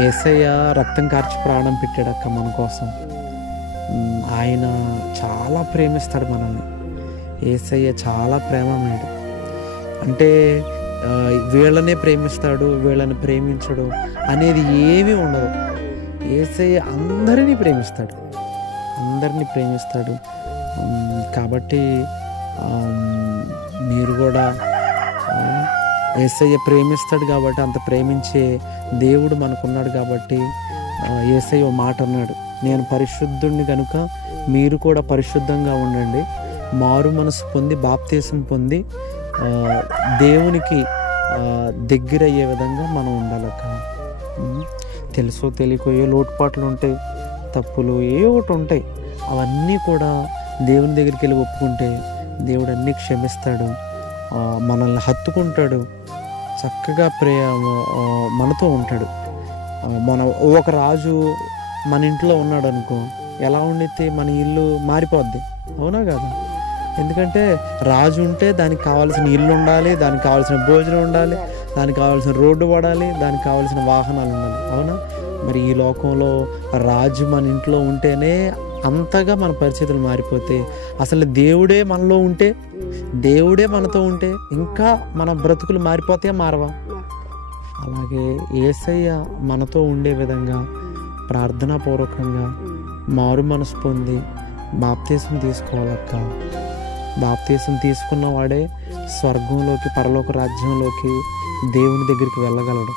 యేసయ్య రక్తం కార్చి ప్రాణం పెట్టాడక్క మన కోసం. ఆయన చాలా ప్రేమిస్తాడు మనల్ని. యేసయ్య చాలా ప్రేమమయుడు. అంటే వీళ్ళనే ప్రేమిస్తాడు, వీళ్ళని ప్రేమించడు అనేది ఏమీ ఉండదు. యేసయ్య అందరినీ ప్రేమిస్తాడు, అందరినీ ప్రేమిస్తాడు. కాబట్టి మీరు కూడా యేసయ్య ప్రేమిస్తాడు కాబట్టి, అంత ప్రేమించే దేవుడు మనకున్నాడు కాబట్టి యేసయ్య ఓ మాట అన్నాడు, నేను పరిశుద్ధుడిని కనుక మీరు కూడా పరిశుద్ధంగా ఉండండి. మారు మనసు పొంది బాప్తీసం పొంది దేవునికి దగ్గర అయ్యే విధంగా మనం ఉండాలక్క. తెలుసో తెలియకో ఏ లోటుపాట్లు ఉంటాయి, తప్పులు ఏ ఒకటి ఉంటాయి. అవన్నీ కూడా దేవుని దగ్గరికి వెళ్ళి ఒప్పుకుంటే దేవుడు అన్నీ క్షమిస్తాడు, మనల్ని హత్తుకుంటాడు, చక్కగా మనతో ఉంటాడు. ఒక రాజు మన ఇంట్లో ఉన్నాడు అనుకో, ఎలా ఉండితే మన ఇల్లు మారిపోద్ది, అవునా కదా? ఎందుకంటే రాజు ఉంటే దానికి కావాల్సిన ఇల్లు ఉండాలి, దానికి కావాల్సిన భోజనం ఉండాలి, దానికి కావాల్సిన రోడ్డు పడాలి, దానికి కావాల్సిన వాహనాలు ఉండాలి, అవునా? మరి ఈ లోకంలో రాజు మన ఇంట్లో ఉంటేనే అంతగా మన పరిస్థితులు మారిపోతే, అసలు దేవుడే మనలో ఉంటే, దేవుడే మనతో ఉంటే ఇంకా మన బ్రతుకులు మారిపోతాయా, మారవా? అలాగే యేసయ్య మనతో ఉండే విధంగా ప్రార్థనాపూర్వకంగా మారు మనసు పొంది బాప్తీసం తీసుకోవాలక్క. బాప్తీసం తీసుకున్న వాడే స్వర్గంలోకి, పరలోక రాజ్యంలోకి, దేవుని దగ్గరికి వెళ్ళగలడు.